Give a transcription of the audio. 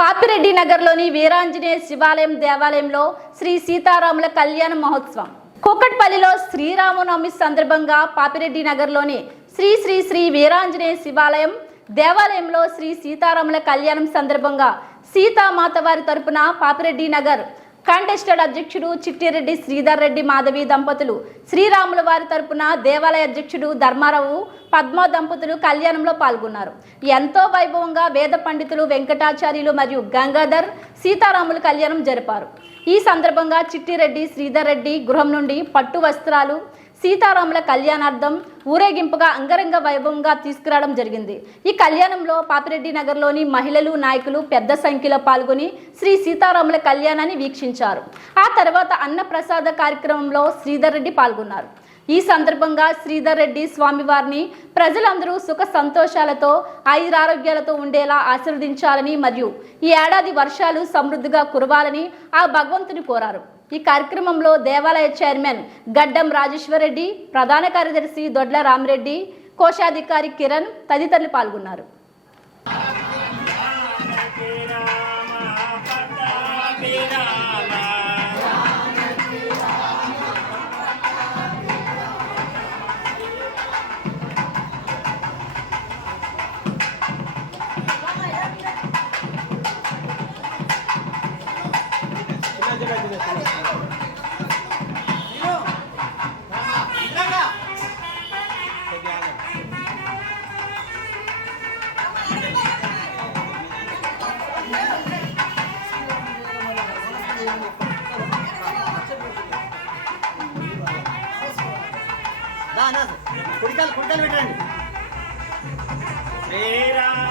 పాపిరెడ్డి నగర్లోని వీరాంజనేయ శివాలయం దేవాలయంలో శ్రీ సీతారాముల కళ్యాణ మహోత్సవం. కూకట్పల్లిలో శ్రీరామనవమి సందర్భంగా పాపిరెడ్డి నగర్లోని శ్రీ శ్రీ శ్రీ వీరాంజనేయ శివాలయం దేవాలయంలో శ్రీ సీతారాముల కళ్యాణం సందర్భంగా సీతామాత వారి తరపున పాపిరెడ్డి నగర్ కాంటెస్టెడ్ అధ్యక్షుడు చిట్టిరెడ్డి శ్రీధర్ రెడ్డి మాధవి దంపతులు. శ్రీరాముల వారి తరపున దేవాలయ అధ్యక్షుడు ధర్మారావు పద్మ దంపతులు కళ్యాణంలో పాల్గొన్నారు. ఎంతో వైభవంగా వేద పండితులు వెంకటాచార్యులు మరియు గంగాధర్ సీతారాములు కళ్యాణం జరిపారు. ఈ సందర్భంగా చిట్టిరెడ్డి శ్రీధర్ రెడ్డి గృహం నుండి పట్టు వస్త్రాలు సీతారాముల కళ్యాణార్థం ఊరేగింపుగా అంగరంగ వైభవంగా తీసుకురావడం జరిగింది. ఈ కళ్యాణంలో పాపిరెడ్డి నగర్లోని మహిళలు నాయకులు పెద్ద సంఖ్యలో పాల్గొని శ్రీ సీతారాముల కళ్యాణాన్ని వీక్షించారు. ఆ తర్వాత అన్నప్రసాద కార్యక్రమంలో శ్రీధర్ రెడ్డి పాల్గొన్నారు. ఈ సందర్భంగా శ్రీధర్ రెడ్డి స్వామివారిని ప్రజలందరూ సుఖ సంతోషాలతో ఆయురారోగ్యాలతో ఉండేలా ఆశీర్వదించాలని మరియు ఈ ఏడాది వర్షాలు సమృద్ధిగా కురవాలని ఆ భగవంతుని కోరారు. ఈ కార్యక్రమంలో దేవాలయ చైర్మన్ గడ్డం రాజేశ్వరరెడ్డి ప్రధాన కార్యదర్శి దొడ్ల రామిరెడ్డి కోశాధికారి కిరణ్ తదితరులు పాల్గొన్నారు. కుడికాలు కుడికాలు పెట్టండి. శ్రీరామ.